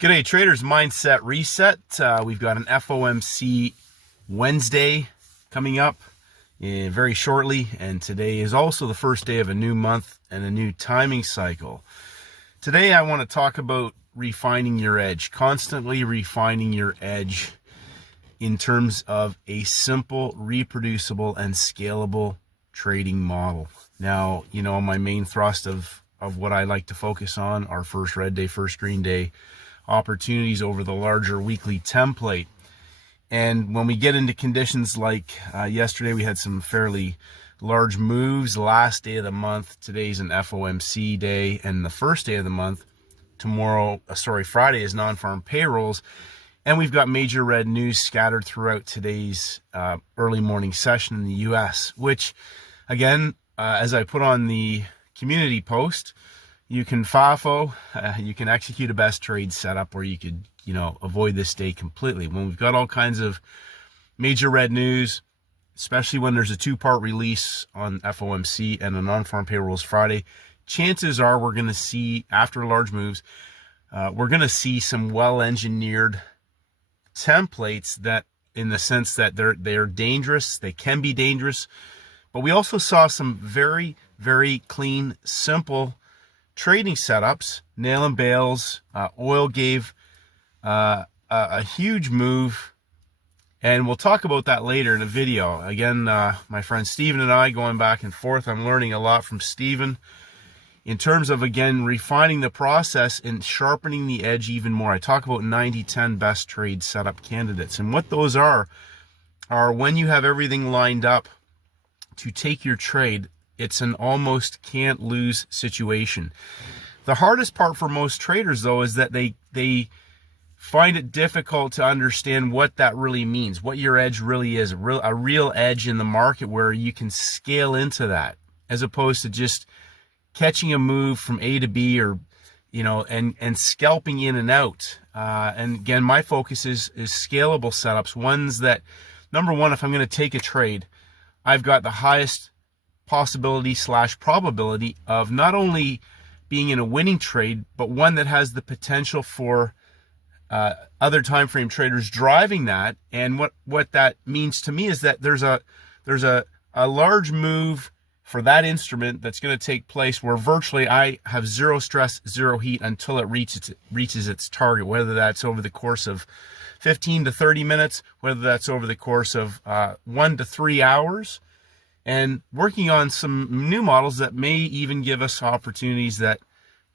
G'day traders, mindset reset. We've got an FOMC Wednesday coming up very shortly, and today is also the first day of a new month and a new timing cycle. Today I want to talk about refining your edge, constantly refining your edge in terms of a simple, reproducible, and scalable trading model. Now, my main thrust of what I like to focus on are first red day, first green day opportunities over the larger weekly template. And when we get into conditions like yesterday, we had some fairly large moves. Last day of the month, today's an FOMC day, and the first day of the month, Friday is non-farm payrolls. And we've got major red news scattered throughout today's early morning session in the US, which again, as I put on the community post, you can FAFO, you can execute a best trade setup, or you could, avoid this day completely. When we've got all kinds of major red news, especially when there's a two-part release on FOMC and a non-farm payrolls Friday, chances are we're going to see, after large moves, we're going to see some well-engineered templates that, in the sense that they're dangerous, they can be dangerous, but we also saw some very, very clean, simple trading setups. Nail and bales, oil gave a huge move, and we'll talk about that later in a video. Again, my friend Steven and I going back and forth. I'm learning a lot from Steven in terms of, again, refining the process and sharpening the edge even more. I talk about 90-10 best trade setup candidates, and what those are when you have everything lined up to take your trade, it's an almost can't lose situation. The hardest part for most traders, though, is that they find it difficult to understand what that really means, what your edge really is, a real edge in the market where you can scale into that, as opposed to just catching a move from A to B, or and scalping in and out. And again, my focus is scalable setups, ones that, number one, if I'm going to take a trade, I've got the highest possibility / probability of not only being in a winning trade, but one that has the potential for other time frame traders driving that. And what that means to me is that there's a large move for that instrument that's going to take place where virtually I have zero stress, zero heat until it reaches its target, whether that's over the course of 15 to 30 minutes, whether that's over the course of 1 to 3 hours. And working on some new models that may even give us opportunities that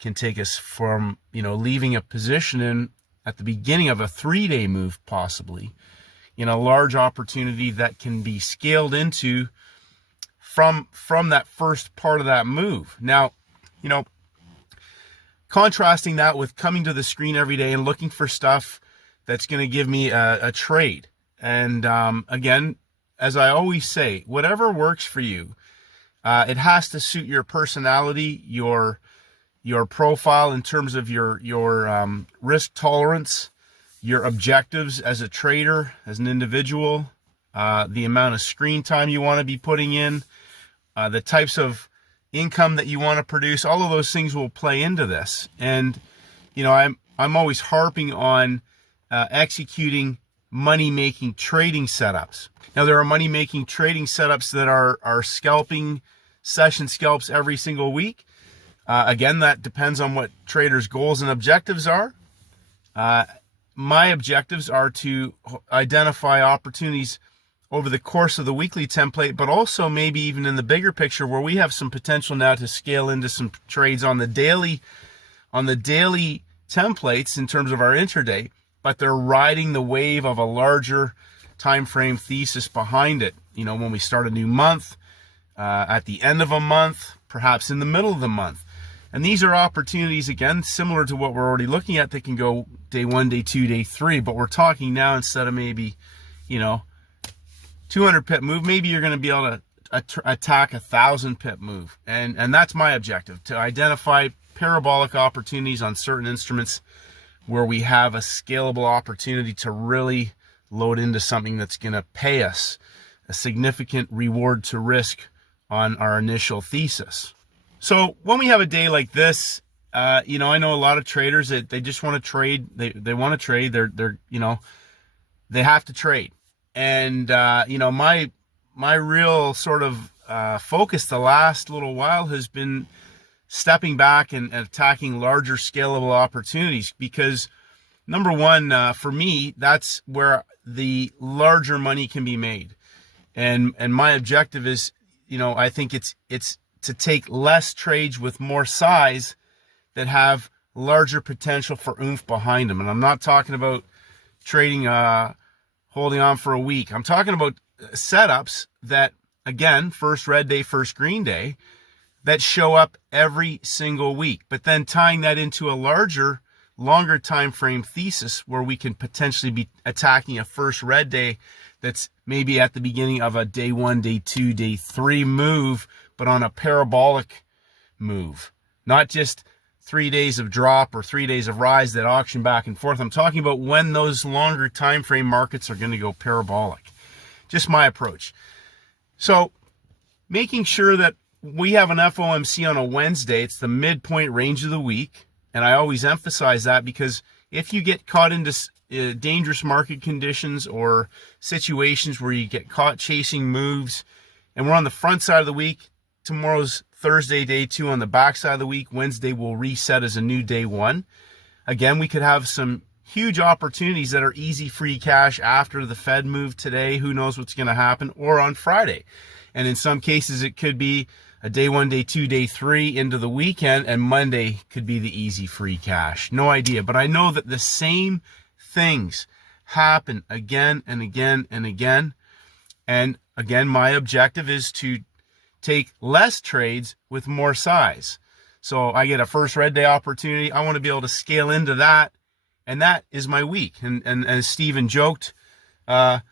can take us from, leaving a position in at the beginning of a 3-day move, possibly, a large opportunity that can be scaled into from that first part of that move. Now, contrasting that with coming to the screen every day and looking for stuff that's going to give me a trade. And again, as I always say, whatever works for you, it has to suit your personality, your profile in terms of your risk tolerance, your objectives as a trader, as an individual, the amount of screen time you want to be putting in, the types of income that you want to produce. All of those things will play into this. And I'm always harping on executing money-making trading setups. Now, there are money-making trading setups that are scalping session scalps every single week. Again, that depends on what traders' goals and objectives are. My objectives are to identify opportunities over the course of the weekly template, but also maybe even in the bigger picture where we have some potential now to scale into some trades on the daily templates in terms of our intraday, but they're riding the wave of a larger time frame thesis behind it. When we start a new month, at the end of a month, perhaps in the middle of the month. And these are opportunities, again, similar to what we're already looking at, that can go day 1, day 2, day 3, but we're talking now, instead of maybe, 200 pip move, maybe you're going to be able to attack 1,000 pip move. And that's my objective, to identify parabolic opportunities on certain instruments where we have a scalable opportunity to really load into something that's going to pay us a significant reward to risk on our initial thesis. So when we have a day like this, I know a lot of traders that they just want to trade. They want to trade. They have to trade. And, my real sort of focus the last little while has been stepping back and attacking larger scalable opportunities, because number one, for me, that's where the larger money can be made. And my objective is, I think it's to take less trades with more size that have larger potential for oomph behind them. And I'm not talking about trading, holding on for a week. I'm talking about setups that, again, first red day, first green day, that show up every single week, but then tying that into a longer time frame thesis where we can potentially be attacking a first red day that's maybe at the beginning of a day 1, day 2, day 3 move, but on a parabolic move, not just 3 days of drop or 3 days of rise that auction back and forth. I'm talking about when those longer time frame markets are going to go parabolic. Just my approach. So making sure that we have an FOMC on a Wednesday, it's the midpoint range of the week. And I always emphasize that, because if you get caught into dangerous market conditions or situations where you get caught chasing moves, and we're on the front side of the week, tomorrow's Thursday, day 2, on the back side of the week, Wednesday will reset as a new day 1. Again, we could have some huge opportunities that are easy free cash after the Fed move today. Who knows what's going to happen, or on Friday. And in some cases, it could be a day 1, day 2, day 3 into the weekend, and Monday could be the easy free cash. No idea. But I know that the same things happen again and again and again. And again, my objective is to take less trades with more size. So I get a first red day opportunity. I want to be able to scale into that. And that is my week. And as Steven joked, what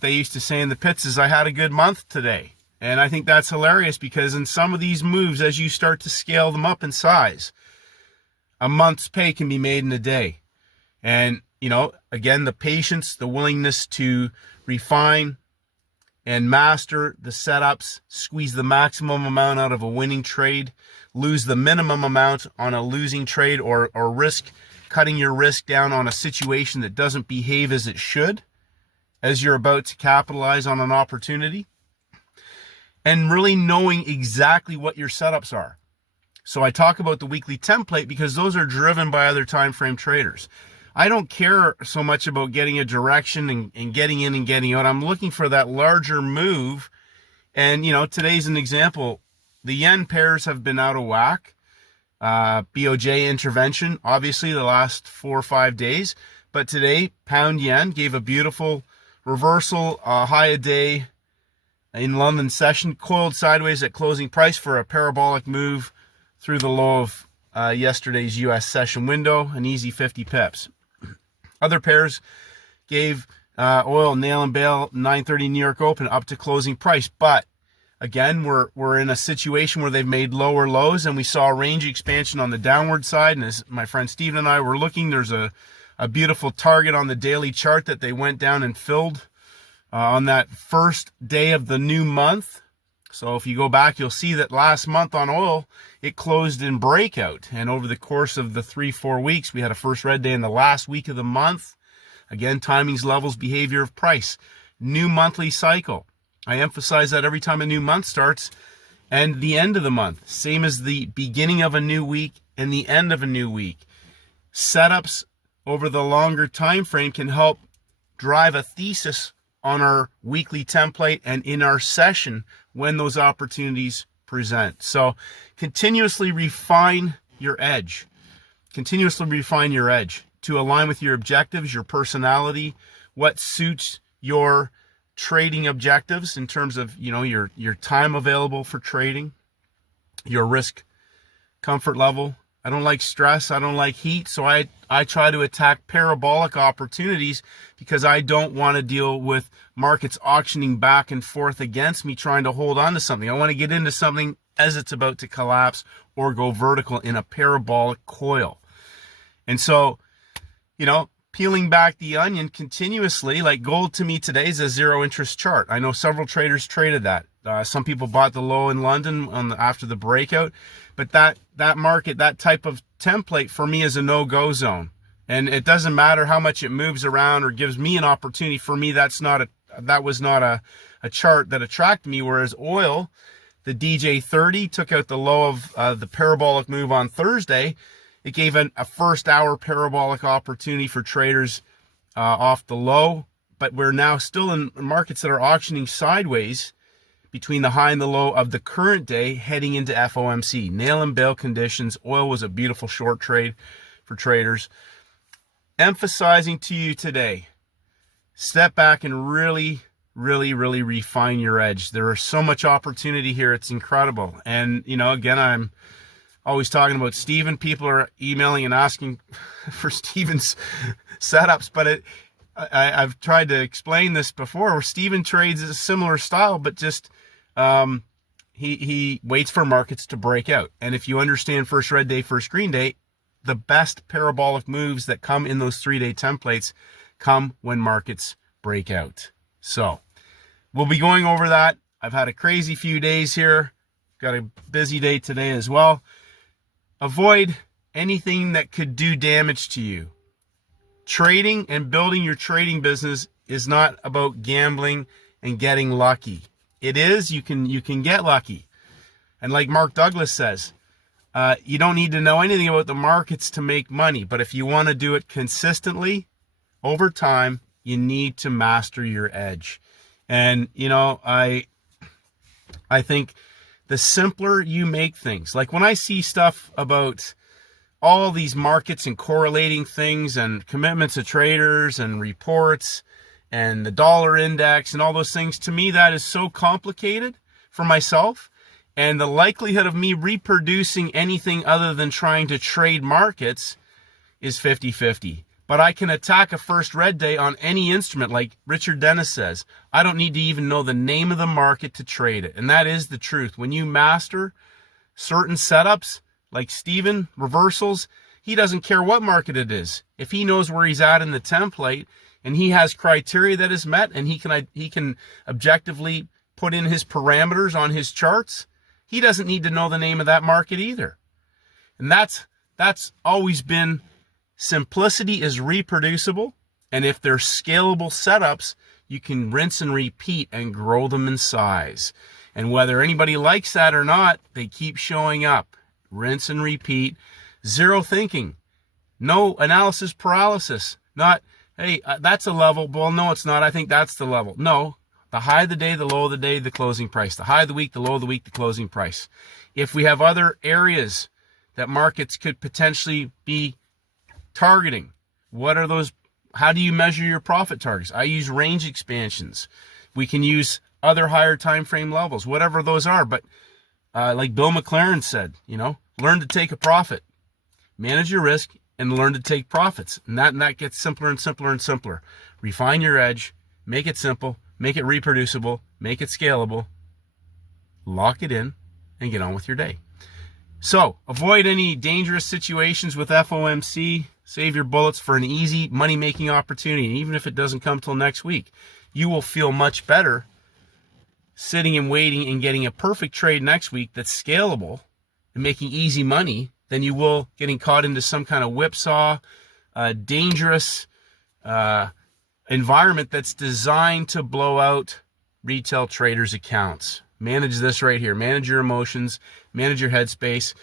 they used to say in the pits is, I had a good month today. And I think that's hilarious, because in some of these moves, as you start to scale them up in size, a month's pay can be made in a day. And, again, the patience, the willingness to refine and master the setups, squeeze the maximum amount out of a winning trade, lose the minimum amount on a losing trade, or cutting your risk down on a situation that doesn't behave as it should as you're about to capitalize on an opportunity. And really knowing exactly what your setups are. So I talk about the weekly template because those are driven by other time frame traders. I don't care so much about getting a direction and getting in and getting out. I'm looking for that larger move. And, today's an example. The yen pairs have been out of whack. BOJ intervention, obviously, the last 4 or 5 days. But today, pound yen gave a beautiful reversal, high a day in London session, coiled sideways at closing price for a parabolic move through the low of yesterday's US session window, an easy 50 pips. Other pairs gave oil nail and bail 930 New York Open up to closing price, but again, we're in a situation where they've made lower lows, and we saw a range expansion on the downward side. And as my friend Steven and I were looking, there's a beautiful target on the daily chart that they went down and filled on that first day of the new month. So if you go back, you'll see that last month on oil, it closed in breakout. And over the course of the 3-4 weeks, we had a first red day in the last week of the month. Again, timings, levels, behavior of price. New monthly cycle. I emphasize that every time a new month starts, and the end of the month. Same as the beginning of a new week and the end of a new week. Setups over the longer time frame can help drive a thesis on our weekly template and in our session when those opportunities present. So continuously refine your edge. Continuously refine your edge to align with your objectives, your personality, what suits your trading objectives in terms of, your time available for trading, your risk comfort level. I don't like stress. I don't like heat. So I try to attack parabolic opportunities because I don't want to deal with markets auctioning back and forth against me trying to hold on to something. I want to get into something as it's about to collapse or go vertical in a parabolic coil. And so, peeling back the onion continuously, like gold to me today is a zero interest chart. I know several traders traded that. Some people bought the low in London after the breakout, but that market, that type of template for me is a no-go zone. And it doesn't matter how much it moves around or gives me an opportunity. For me, that was not a chart that attracted me. Whereas oil, the DJ30 took out the low of the parabolic move on Thursday. It gave a first hour parabolic opportunity for traders off the low, but we're now still in markets that are auctioning sideways between the high and the low of the current day heading into FOMC. Nail and bail conditions. Oil was a beautiful short trade for traders. Emphasizing to you today, step back and really refine your edge. There is so much opportunity here. It's incredible. And, again, I'm always talking about Steven. People are emailing and asking for Steven's setups, but I've tried to explain this before, where Steven trades a similar style, but just he waits for markets to break out. And if you understand first red day, first green day, the best parabolic moves that come in those 3-day templates come when markets break out. So we'll be going over that. I've had a crazy few days here. Got a busy day today as well. Avoid anything that could do damage to you. Trading and building your trading business is not about gambling and getting lucky. It is, you can get lucky. And like Mark Douglas says, you don't need to know anything about the markets to make money. But if you want to do it consistently over time, you need to master your edge. And, I think the simpler you make things, like when I see stuff about all these markets and correlating things and commitments of traders and reports and the dollar index and all those things, to me, that is so complicated for myself. And the likelihood of me reproducing anything other than trying to trade markets is 50-50. But I can attack a first red day on any instrument, like Richard Dennis says. I don't need to even know the name of the market to trade it. And that is the truth. When you master certain setups, like Steven, reversals, he doesn't care what market it is. If he knows where he's at in the template and he has criteria that is met and he can objectively put in his parameters on his charts, he doesn't need to know the name of that market either. And that's always been, simplicity is reproducible. And if they're scalable setups, you can rinse and repeat and grow them in size. And whether anybody likes that or not, they keep showing up. Rinse and repeat. Zero thinking. No analysis paralysis. Not, hey, that's a level. Well, no, it's not. I think that's the level. No. The high of the day, the low of the day, the closing price. The high of the week, the low of the week, the closing price. If we have other areas that markets could potentially be targeting, what are those? How do you measure your profit targets? I use range expansions. We can use other higher time frame levels, whatever those are. But like Bill McLaren said, learn to take a profit, manage your risk, and learn to take profits. And that gets simpler and simpler and simpler. Refine your edge, make it simple, make it reproducible, make it scalable, lock it in, and get on with your day. So avoid any dangerous situations with FOMC. Save your bullets for an easy money-making opportunity. And even if it doesn't come till next week, you will feel much better sitting and waiting and getting a perfect trade next week that's scalable and making easy money than you will getting caught into some kind of whipsaw, dangerous environment that's designed to blow out retail traders' accounts. Manage this right here. Manage your emotions. Manage your headspace.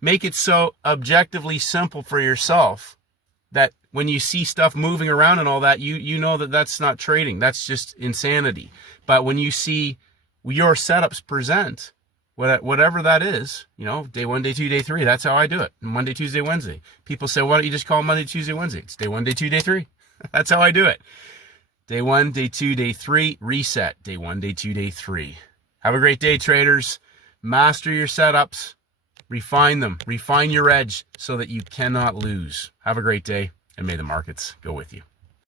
Make it so objectively simple for yourself that when you see stuff moving around and all that, you know that that's not trading. That's just insanity. But when you see your setups present, whatever that is, day 1, day 2, day 3, that's how I do it. Monday, Tuesday, Wednesday. People say, why don't you just call Monday, Tuesday, Wednesday? It's day 1, day 2, day 3. That's how I do it. Day 1, day 2, day 3, reset. Day 1, day 2, day 3. Have a great day, traders. Master your setups. Refine them. Refine your edge so that you cannot lose. Have a great day, and may the markets go with you.